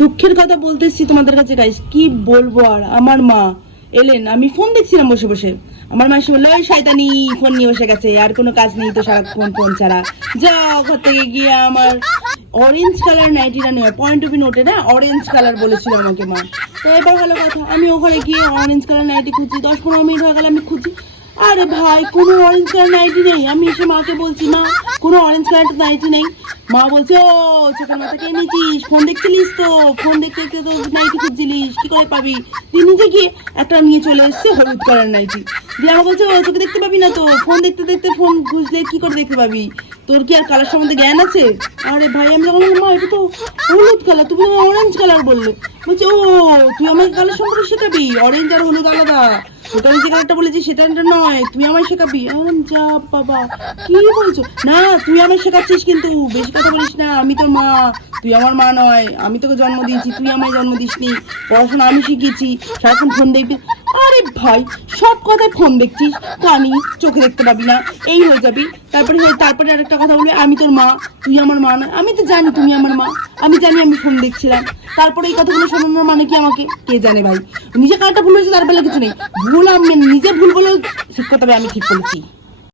দুঃখের কথা বলতেছি তোমাদের কাছে গাইস, কি বলবো আর। আমার মা এলেন, আমি ফোন দেখছিলাম বসে বসে, আমার মা এসে বললো ওই শয়তানি ফোন নিয়ে বসে গেছে, আর কোনো কাজ নেই তো সারাক্ষণ ফোন ছাড়া, যা ঘর থেকে গিয়ে আমার অরেঞ্জ কালার নাইটিটা নেওয়া, পয়েন্ট অফ নোটে না অরেঞ্জ কালার বলেছিল আমাকে মা। তো এবার হলো কথা, আমি ওখানে গিয়ে অরেঞ্জ কালার নাইটি খুঁজি, 10-15 মিনিট হয়ে গেল আমি খুঁজি, আরে ভাই কোনো অরেঞ্জ কালার নাইটি নেই। আমি এসে মাকে বলছি মা কোনো অরেঞ্জ কালার নাইটি নেই। মা বলছে ও চোখের মাথা কে নিয়েছিস, ফোন দেখছিলিস তো, ফোন দেখতে দেখতে তো নাইটি খুঁজছিলিস, কি করে পাবি? তুই নিজে গিয়ে একটা নিয়ে চলে এসছে হলুদ কালার নাইটি, দিয়ে আমার বলছে ও চোখে দেখতে পাবি না তো, ফোন দেখতে দেখতে ফোন খুঁজলে কি করে দেখতে পাবি, তোর কি আর কালার সম্বন্ধে জ্ঞান আছে? আরে ভাই আমি যখন মা এটা তো হলুদ কালার, তুমি অরেঞ্জ কালার বললে। বলছে ও তুই আমাকে কালার সম্পর্কে শেখাবি, অরেঞ্জ আর হলুদ আলাদা, ওটা যে কালারটা বলেছি সেটা নয়, তুই আমায় শেখাবি। যা বাবা কি বলছো, না তুই আমায় শেখাচ্ছিস কিন্তু বেশি কথা বলিস না, আমি তোর মা, তুই আমার মা নয়, আমি তোকে জন্ম দিয়েছি, তুই আমায় জন্ম দিসনি, পড়াশোনা আমি শিখিয়েছি, সারাক্ষণ ফোন দেখবি। আরে ভাই সব কথায় ফোন দেখছিস, কানি চোখে দেখতে পাবি না, এই হয়ে যাবি। তারপরে আরেকটা কথা বলবি আমি তোর মা, তুই আমার মা নয়, আমি তো জানি তুমি আমার মা, আমি জানি আমি ফোন দেখছিলাম, তারপরে এই কথাগুলো শোনানোর মানে কি আমাকে? কে জানে ভাই, নিজে কারটা ভুল হয়েছে তার বেলা কিছু নেই, ভুল আমি নিজে ভুল বলেও ঠিক করতে হবে আমি ঠিক বলেছি।